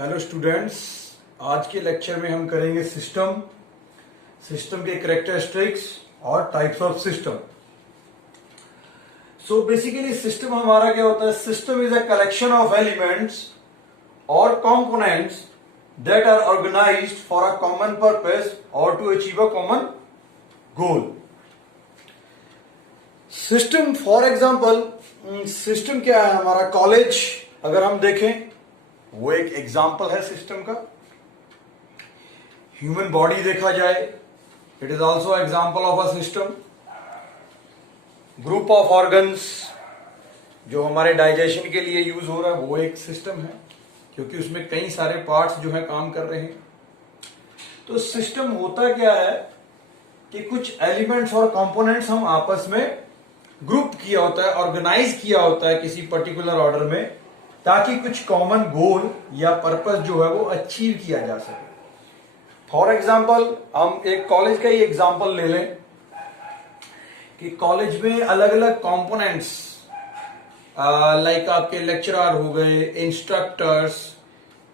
Hello students, आज के lecture में हम करेंगे सिस्टम के कैरेक्टरिस्टिक्स और types of system. So basically system हमारा क्या होता है? System is a collection of elements और components that are organised for a common purpose और to achieve a common goal. System for example, system क्या है हमारा? कॉलेज अगर हम देखें वो एक एग्जाम्पल है सिस्टम का। ह्यूमन बॉडी देखा जाए, it is also example of a system. Group of organs जो हमारे डाइजेशन के लिए यूज हो रहा है वो एक सिस्टम है, क्योंकि उसमें कई सारे पार्ट्स जो है काम कर रहे हैं। तो सिस्टम होता क्या है कि कुछ एलिमेंट्स और कंपोनेंट्स हम आपस में ग्रुप किया होता है, ऑर्गेनाइज किया होता है किसी पर्टिकुलर ऑर्डर में, ताकि कुछ कॉमन गोल या पर्पस जो है वो अचीव किया जा सके। फॉर एग्जाम्पल हम एक कॉलेज का ही एग्जाम्पल ले लें कि कॉलेज में अलग अलग कंपोनेंट्स लाइक आपके लेक्चरर हो गए, इंस्ट्रक्टर्स,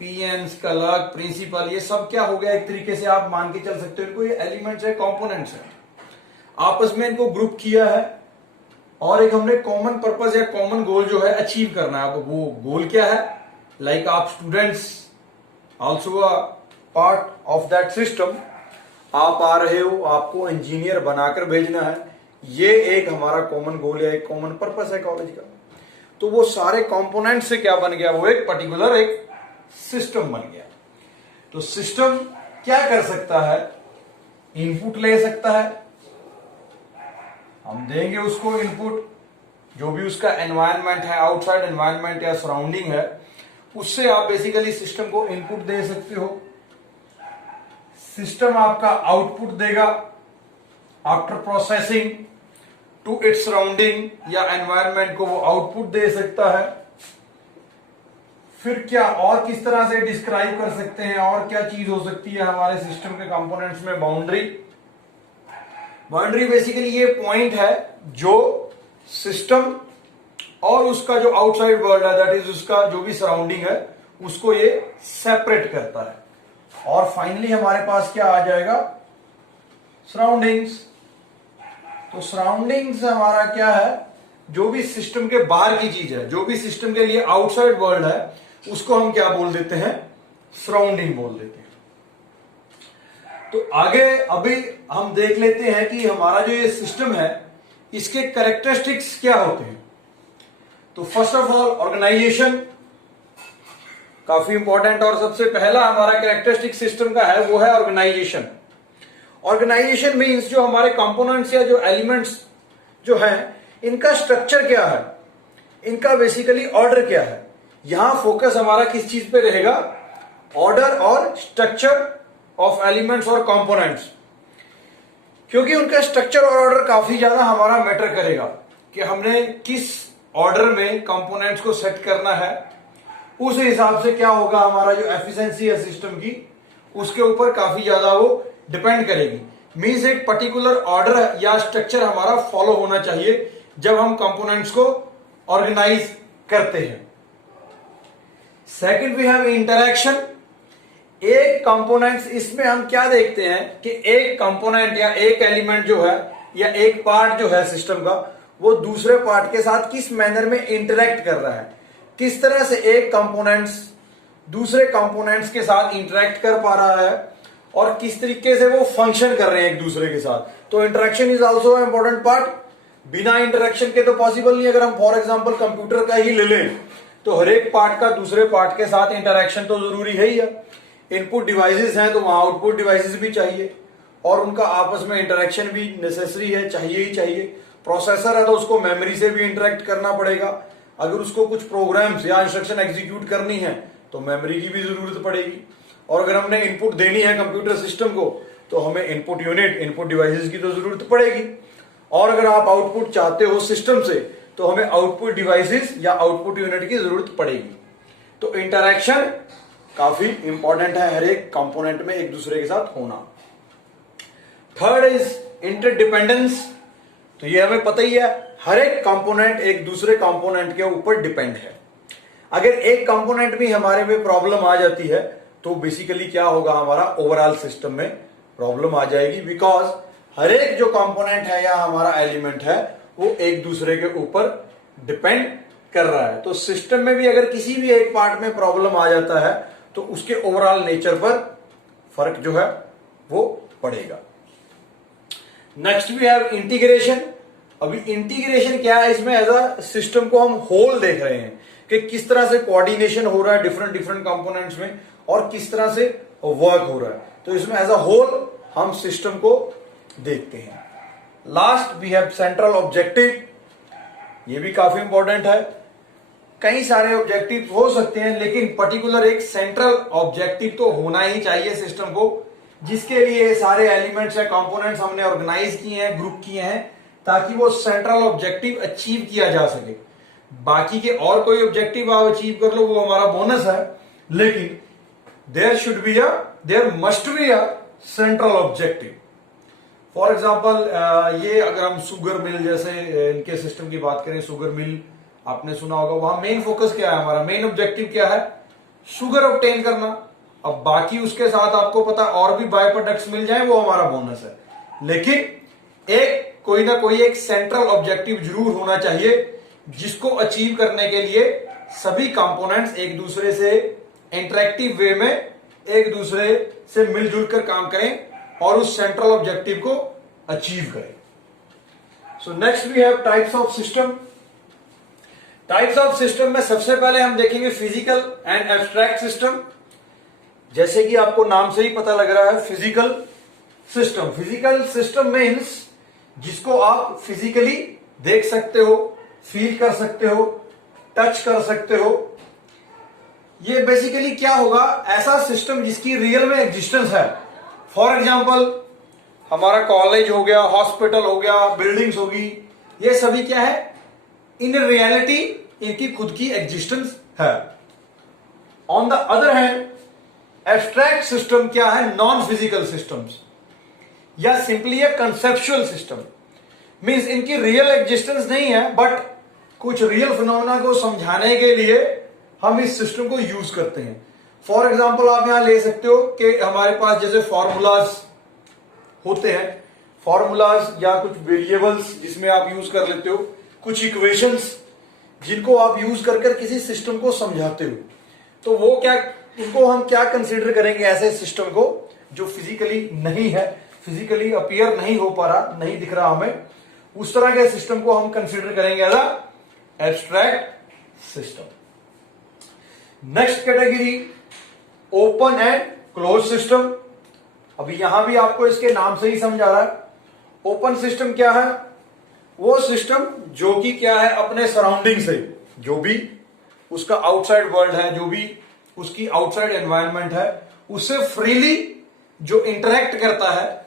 पीएन्स, क्लर्क, प्रिंसिपल, ये सब क्या हो गया? एक तरीके से आप मान के चल सकते हो इनको ये एलिमेंट्स है, कंपोनेंट्स है। आपस में इनको ग्रुप किया है और एक हमने कॉमन पर्पस या कॉमन गोल जो है अचीव करना है। अब वो गोल क्या है? लाइक आप students also a part of that system. आप आ रहे हो, आपको इंजीनियर बनाकर भेजना है, ये एक हमारा कॉमन गोल या एक कॉमन पर्पस है कॉलेज का। तो वो सारे कंपोनेंट से क्या बन गया? वो एक पर्टिकुलर एक सिस्टम बन गया। तो सिस्टम क्या कर सकता है? इनपुट ले सकता है, हम देंगे उसको इनपुट, जो भी उसका एनवायरनमेंट है, आउटसाइड एनवायरनमेंट या सराउंडिंग है, उससे आप बेसिकली सिस्टम को इनपुट दे सकते हो। सिस्टम आपका आउटपुट देगा after processing to its surrounding या एनवायरनमेंट को वो आउटपुट दे सकता है। फिर क्या और किस तरह से डिस्क्राइब कर सकते हैं? और क्या चीज हो सकती है हमारे सिस्टम के कंपोनेंट्स में? बाउंड्री बेसिकली ये पॉइंट है जो सिस्टम और उसका जो आउटसाइड वर्ल्ड है, दैट इज उसका जो भी सराउंडिंग है, उसको ये सेपरेट करता है। और फाइनली हमारे पास क्या आ जाएगा? सराउंडिंग्स। तो सराउंडिंग्स हमारा क्या है? जो भी सिस्टम के बाहर की चीज है, जो भी सिस्टम के लिए आउटसाइड वर्ल्ड है, उसको हम क्या बोल देते हैं? सराउंडिंग बोल देते हैं। तो आगे अभी हम देख लेते हैं कि हमारा जो ये सिस्टम है इसके कैरेक्टरिस्टिक्स क्या होते हैं। तो फर्स्ट ऑफ ऑल ऑर्गेनाइजेशन काफी इंपॉर्टेंट, और सबसे पहला हमारा कैरेक्टरिस्टिक सिस्टम का है वो है ऑर्गेनाइजेशन। ऑर्गेनाइजेशन मींस जो हमारे कंपोनेंट्स या जो एलिमेंट्स जो हैं, इनका स्ट्रक्चर क्या है, इनका बेसिकली ऑर्डर क्या है। यहां फोकस हमारा किस चीज पे रहेगा? ऑर्डर और स्ट्रक्चर ऑफ एलिमेंट्स और कंपोनेंट्स, क्योंकि उनका स्ट्रक्चर और ऑर्डर काफी ज्यादा हमारा मैटर करेगा कि हमने किस ऑर्डर में कंपोनेंट्स को सेट करना है। उस हिसाब से क्या होगा, हमारा जो एफिशिएंसी है सिस्टम की, उसके ऊपर काफी ज्यादा वो डिपेंड करेगी। मींस एक पर्टिकुलर ऑर्डर या स्ट्रक्चर हमारा फॉलो होना चाहिए जब हम कंपोनेंट्स को ऑर्गेनाइज करते हैं। Second we have interaction. एक कंपोनेंट्स, इसमें हम क्या देखते हैं कि एक कंपोनेंट या एक एलिमेंट जो है या एक पार्ट जो है सिस्टम का, वो दूसरे पार्ट के साथ किस मैनर में इंटरेक्ट कर रहा है, किस तरह से एक कंपोनेंट्स दूसरे कंपोनेंट्स के साथ इंटरेक्ट कर पा रहा है और किस तरीके से वो फंक्शन कर रहे हैं एक दूसरे के साथ। तो interaction is also important part. बिना इंटरेक्शन के तो पॉसिबल नहीं। अगर हम फॉर एग्जाम्पल कंप्यूटर का ही ले लें तो हर एक पार्ट का दूसरे पार्ट के साथ इंटरेक्शन तो जरूरी है ही है। इनपुट डिवाइसेस हैं तो वहां आउटपुट डिवाइसेस भी चाहिए, और उनका आपस में इंटरेक्शन भी नेसेसरी है, चाहिए ही चाहिए। प्रोसेसर है तो उसको मेमोरी से भी इंटरेक्ट करना पड़ेगा। अगर उसको कुछ प्रोग्राम्स या इंस्ट्रक्शन एग्जीक्यूट करनी है तो मेमोरी की भी जरूरत पड़ेगी। और अगर हमने इनपुट देनी है कंप्यूटर सिस्टम को तो हमें इनपुट यूनिट, इनपुट डिवाइसेस की तो जरूरत पड़ेगी। और अगर आप आउटपुट चाहते हो सिस्टम से तो हमें आउटपुट डिवाइसेस या आउटपुट यूनिट की जरूरत पड़ेगी। तो इंटरेक्शन काफी इंपॉर्टेंट है हर एक कंपोनेंट में एक दूसरे के साथ होना। Third is interdependence. तो ये हमें पता ही है, हर एक कंपोनेंट एक दूसरे कंपोनेंट के ऊपर डिपेंड है। अगर एक कंपोनेंट भी हमारे में प्रॉब्लम आ जाती है तो बेसिकली क्या होगा, हमारा ओवरऑल सिस्टम में प्रॉब्लम आ जाएगी, बिकॉज हर एक जो कंपोनेंट है या हमारा एलिमेंट है वो एक दूसरे के ऊपर डिपेंड कर रहा है। तो सिस्टम में भी अगर किसी भी एक पार्ट में प्रॉब्लम आ जाता है तो उसके ओवरऑल नेचर पर फर्क जो है वो पड़ेगा। Next we have integration. अभी इंटीग्रेशन क्या है, इसमें एज अ सिस्टम को हम होल देख रहे हैं कि किस तरह से कोऑर्डिनेशन हो रहा है डिफरेंट डिफरेंट कंपोनेंट्स में और किस तरह से वर्क हो रहा है। तो इसमें एज अ होल हम सिस्टम को देखते हैं। Last we have central objective. ये भी काफी इंपॉर्टेंट है। कई सारे ऑब्जेक्टिव हो सकते हैं लेकिन पर्टिकुलर एक सेंट्रल ऑब्जेक्टिव तो होना ही चाहिए सिस्टम को, जिसके लिए सारे एलिमेंट्स या कंपोनेंट्स हमने ऑर्गेनाइज किए हैं, ग्रुप किए हैं, ताकि वो सेंट्रल ऑब्जेक्टिव अचीव किया जा सके। बाकी के और कोई ऑब्जेक्टिव आप अचीव कर लो वो हमारा बोनस है, लेकिन there must be a central objective. For example ये अगर हम शुगर मिल जैसे इनके सिस्टम की बात करें, शुगर मिल आपने सुना होगा, वहां मेन फोकस क्या है, हमारा मेन ऑब्जेक्टिव क्या है, शुगर ऑब्टेन करना। अब बाकी उसके साथ आपको पता और भी बाय प्रोडक्ट्स मिल जाए वो हमारा बोनस है, लेकिन एक कोई ना कोई एक सेंट्रल ऑब्जेक्टिव जरूर होना चाहिए जिसको अचीव करने के लिए सभी कंपोनेंट्स एक दूसरे से इंटरेक्टिव वे में एक दूसरे से मिलजुल कर काम करें और उस सेंट्रल ऑब्जेक्टिव को अचीव करें। So next we have types of system. Types of system में सबसे पहले हम देखेंगे फिजिकल एंड एब्स्ट्रैक्ट सिस्टम। जैसे कि आपको नाम से ही पता लग रहा है physical system. Physical system means जिसको आप फिजिकली देख सकते हो, फील कर सकते हो, टच कर सकते हो। ये बेसिकली क्या होगा, ऐसा सिस्टम जिसकी रियल में एग्जिस्टेंस है। फॉर एग्जाम्पल हमारा कॉलेज हो गया, हॉस्पिटल हो गया, बिल्डिंग्स होगी, ये सभी क्या है, इन रियलिटी इनकी खुद की एग्जिस्टेंस है। On the other hand abstract system क्या है, नॉन फिजिकल सिस्टम्स या सिंपली ए कंसेप्चुअल सिस्टम। मींस इनकी रियल एग्जिस्टेंस नहीं है, बट कुछ रियल फिनोमेना को समझाने के लिए हम इस सिस्टम को यूज करते हैं। फॉर एग्जाम्पल आप यहां ले सकते हो कि हमारे पास जैसे फॉर्मूलाज होते हैं, फॉर्मूलाज या कुछ वेरिएबल्स जिसमें आप यूज कर लेते हो, कुछ इक्वेशंस जिनको आप यूज कर किसी सिस्टम को समझाते हो। तो वो क्या, उनको हम क्या कंसीडर करेंगे, ऐसे सिस्टम को जो फिजिकली नहीं है, फिजिकली अपीयर नहीं हो पा रहा, नहीं दिख रहा हमें, उस तरह के सिस्टम को हम कंसीडर करेंगे as a abstract system. Next category open and close system. अभी यहां भी आपको इसके नाम से ही समझ आ रहा है। ओपन सिस्टम क्या है, वो सिस्टम जो कि क्या है, अपने सराउंडिंग से जो भी उसका आउटसाइड वर्ल्ड है, जो भी उसकी आउटसाइड एनवायरनमेंट है, उससे फ्रीली जो इंटरेक्ट करता है,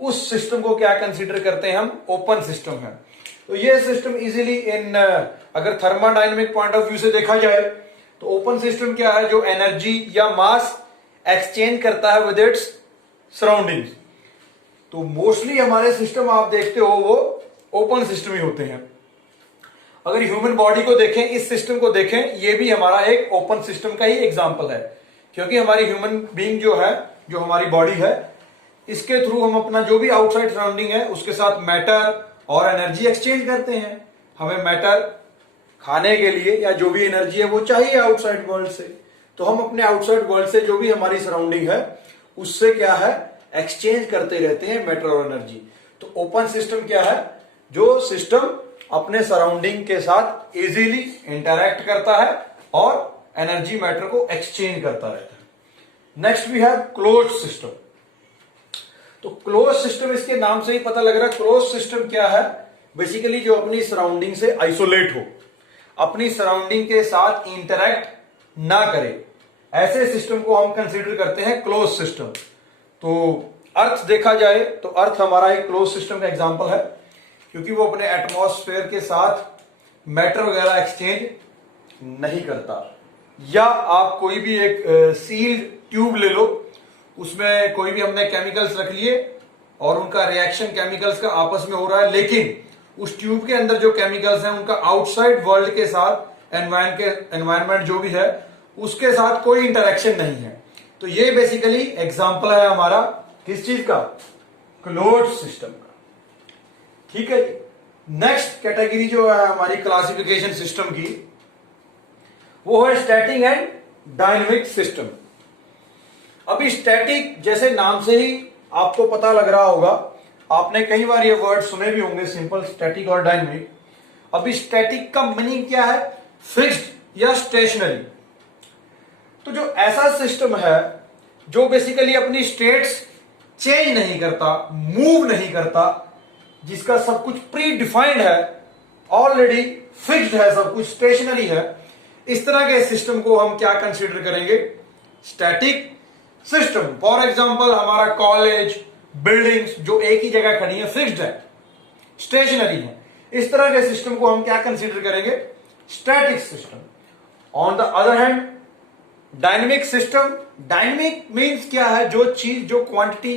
उस सिस्टम को क्या कंसीडर करते हैं हम, ओपन सिस्टम है। तो ये सिस्टम इजीली इन अगर थर्मोडायनेमिक पॉइंट ऑफ व्यू से देखा जाए तो ओपन सिस्टम क्या है, जो एनर्जी या मास एक्सचेंज करता है विद इट्स सराउंडिंग्स। तो मोस्टली हमारे सिस्टम आप देखते हो वो ओपन सिस्टम ही होते हैं। अगर ह्यूमन बॉडी को देखें, इस सिस्टम को देखें, ये भी हमारा एक ओपन सिस्टम का ही एग्जांपल है, क्योंकि हमारी ह्यूमन बीइंग जो है, जो हमारी बॉडी है, इसके थ्रू हम अपना जो भी आउटसाइड सराउंडिंग है उसके साथ मैटर और एनर्जी एक्सचेंज करते हैं। हमें मैटर खाने के लिए या जो भी एनर्जी है वो चाहिए आउटसाइड वर्ल्ड से, तो हम अपने आउटसाइड वर्ल्ड से जो भी हमारी सराउंडिंग है उससे क्या है, एक्सचेंज करते रहते हैं मैटर और एनर्जी। तो ओपन सिस्टम क्या है, जो सिस्टम अपने सराउंडिंग के साथ इजीली इंटरैक्ट करता है और एनर्जी मैटर को एक्सचेंज करता रहता है। Next we have closed system. तो क्लोज सिस्टम, इसके नाम से ही पता लग रहा है क्लोज सिस्टम क्या है, बेसिकली जो अपनी सराउंडिंग से आइसोलेट हो, अपनी सराउंडिंग के साथ इंटरैक्ट ना करे, ऐसे सिस्टम को हम कंसीडर करते हैं क्लोज सिस्टम। तो अर्थ देखा जाए तो अर्थ हमारा एक क्लोज सिस्टम का एग्जांपल है, क्योंकि वो अपने एटमॉस्फेयर के साथ मैटर वगैरह एक्सचेंज नहीं करता। या आप कोई भी एक सील्ड ट्यूब ले लो, उसमें कोई भी हमने केमिकल्स रख लिए और उनका रिएक्शन केमिकल्स का आपस में हो रहा है, लेकिन उस ट्यूब के अंदर जो केमिकल्स हैं उनका आउटसाइड वर्ल्ड के साथ एनवायरमेंट जो भी है उसके साथ कोई इंटरेक्शन नहीं है। तो ये बेसिकली एग्जांपल है हमारा किस चीज का, क्लोज्ड सिस्टम का। ठीक है जी। नेक्स्ट कैटेगरी जो है हमारी क्लासिफिकेशन सिस्टम की, वो है स्टैटिक एंड डायनेमिक सिस्टम। अभी स्टैटिक जैसे नाम से ही आपको पता लग रहा होगा, आपने कई बार ये वर्ड सुने भी होंगे, सिंपल, स्टैटिक और डायनेमिक। अभी स्टैटिक का मीनिंग क्या है, फिक्स्ड या स्टेशनरी। तो जो ऐसा सिस्टम है जो बेसिकली अपनी स्टेट्स चेंज नहीं करता, मूव नहीं करता, जिसका सब कुछ प्री डिफाइंड है, ऑलरेडी फिक्स्ड है, सब कुछ स्टेशनरी है, इस तरह के सिस्टम को हम क्या कंसीडर करेंगे, स्टैटिक सिस्टम। फॉर एग्जांपल हमारा कॉलेज, बिल्डिंग्स जो एक ही जगह खड़ी है, फिक्स्ड है, स्टेशनरी है, इस तरह के सिस्टम को हम क्या कंसीडर करेंगे, static system. On the other hand dynamic system, dynamic means क्या है, जो चीज, जो क्वांटिटी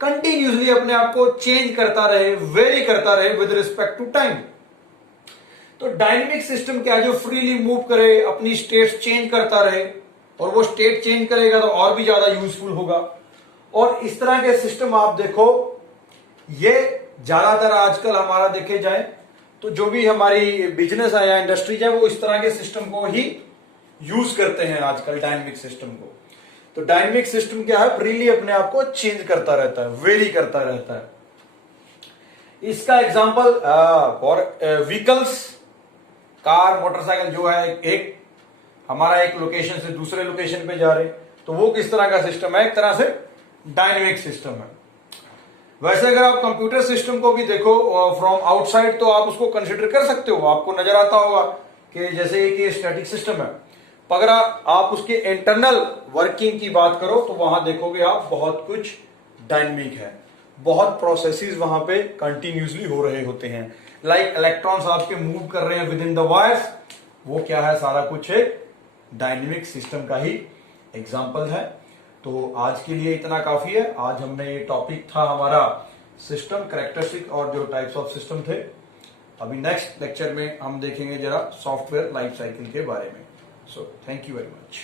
कंटिन्यूसली अपने आप को चेंज करता रहे, वेरी करता रहे विद रिस्पेक्ट टू टाइम। तो डायनेमिक सिस्टम क्या है, जो फ्रीली मूव करे, अपनी स्टेट्स चेंज करता रहे, और वो स्टेट चेंज करेगा तो और भी ज्यादा यूजफुल होगा। और इस तरह के सिस्टम आप देखो, ये ज्यादातर आजकल हमारा देखे जाए तो जो भी हमारी बिजनेस है या इंडस्ट्रीज है, वो इस तरह के सिस्टम को ही यूज करते हैं आजकल, डायनेमिक सिस्टम को। तो डायनेमिक सिस्टम क्या है, फ्रीली अपने आप को चेंज करता रहता है, वेरी करता रहता है। इसका example for vehicles, car, motorcycle जो है, एक हमारा एक लोकेशन से दूसरे लोकेशन पे जा रहे, तो वो किस तरह का सिस्टम है, एक तरह से डायनेमिक सिस्टम है। वैसे अगर आप कंप्यूटर सिस्टम को भी देखो फ्रॉम आउटसाइड, तो आप उसको कंसिडर कर सकते हो, आपको नजर आता होगा कि जैसे कि स्टैटिक सिस्टम है। अगर आप उसके इंटरनल वर्किंग की बात करो तो वहां देखोगे आप बहुत कुछ डायनेमिक है, बहुत प्रोसेसेस वहां पे कंटिन्यूसली हो रहे होते हैं। लाइक इलेक्ट्रॉन्स आपके मूव कर रहे हैं विद इन द वायर्स, वो क्या है, सारा कुछ एक डायनेमिक सिस्टम का ही एग्जाम्पल है। तो आज के लिए इतना काफी है। आज हमने ये टॉपिक था हमारा सिस्टम कैरेक्टरिस्टिक और जो टाइप्स ऑफ सिस्टम थे। अभी नेक्स्ट लेक्चर में हम देखेंगे जरा सॉफ्टवेयर लाइफ साइकिल के बारे में। So thank you very much.